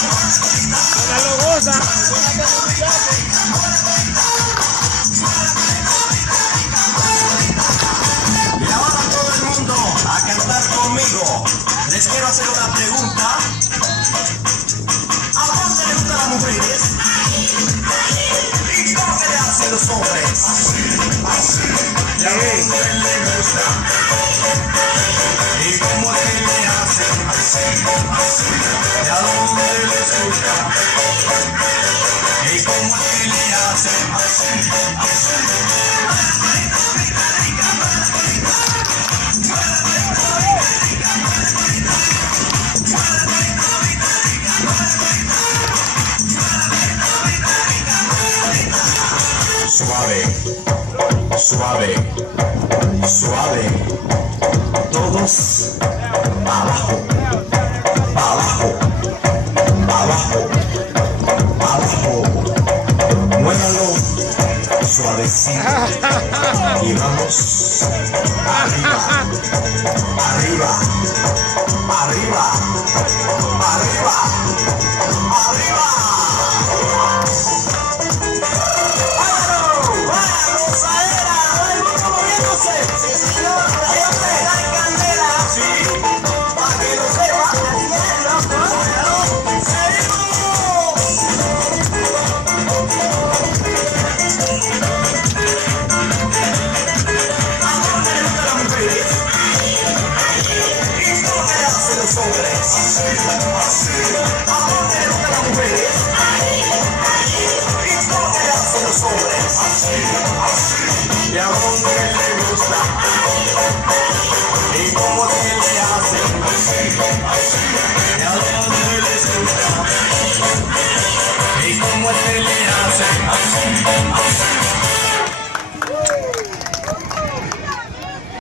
La logosa. Y ahora todo el mundo a cantar conmigo. Les quiero hacer una pregunta. ¿A dónde le gustan las mujeres? ¿Y cómo le hacen los hombres? ¿Y a dónde le gusta? ¿Y cómo es que le hacen? ¿Y a dónde les gusta? ¿Y cómo es que le hacen? Suave, suave, suave. Todos abajo, abajo, abajo, abajo. Muévalo suavecito. Y vamos arriba, arriba, arriba, arriba, arriba. ¿Y a dónde le gusta? ¿Y cómo es que le hacen? ¿Y a dónde les gusta? ¿Y cómo es que le hacen?